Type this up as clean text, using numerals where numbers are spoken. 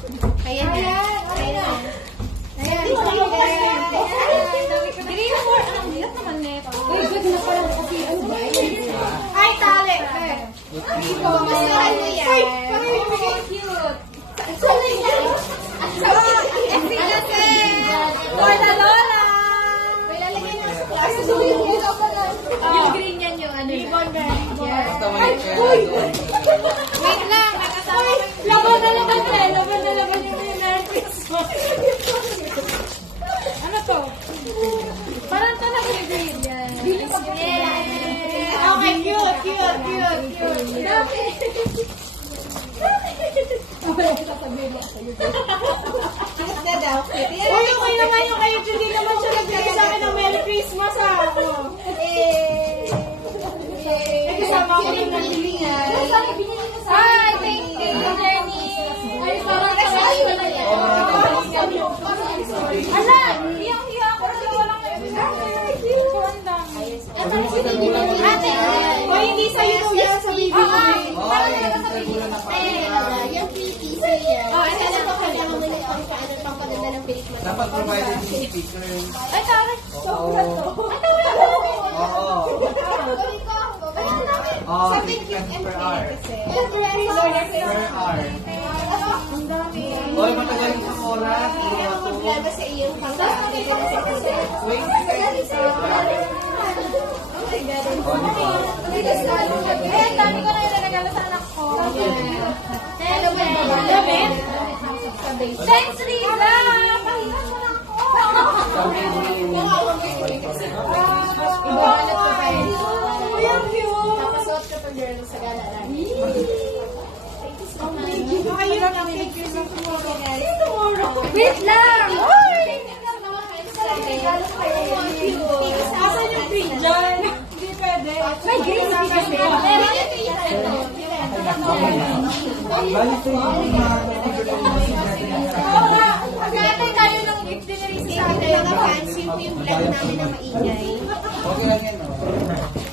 Ayan na. Ayan. Ayan. Green more. Ang hirap naman neto. Uy, good na pala kasi ano ba? Ay, tali. Kumustahan mo yan? Ay, cute. Salay na. Lola, Lola. May lalagyan na sa klase. Sulit ka pala. Yung green yan yung ano. Ribbon na. Ay, uy! Wait lang. Nakasama. Laban na laban na. Laban na laban yung Merry Christmas. Ano to? Parang talaga yung green yan. Okay, cute, cute, cute, cute. Dami. Cute na daw. Uy, okay naman yung kayo, Judy naman siya nagbigay sa akin ng Merry Christmas, ha? Kasama ko yung nagbilingan. Hi, thank you, Jenny. Ay, parang kasali na yan. Ala, hiyang-hiya ako kasi walang nagsasabi. Ang dami. Ate, o hindi sa'yo daw yan sa video. Parang talaga sa video. Yung PPC yan. Kasi alam ko kailangan mo ng pangpadala ng Pilipino. Dapat provided yung speaker. Ay, tara. Sobra to. Oo. Sa video Per hour. Per hour. Ang dami. Oy, matagal isang oras. Kaya maglaga sa iyong pangpadala. Wait. Eh, dami ko na yung regalo sa anak ko. Thanks, Riza! Pahinga mo na ako. Ibawalat ka pa eh. Ang cute. Tapos suot ka pa girl sa gala lang. Ayun ang picture ng tomorrow, guys. Wait lang! Asan yung green dyan? Hindi pwede. May green kasi. Balik ito yung mga Mag-aatay tayo ng gift din na rin sa akin. Yung fancy yung black namin na maingay. okay lang yan.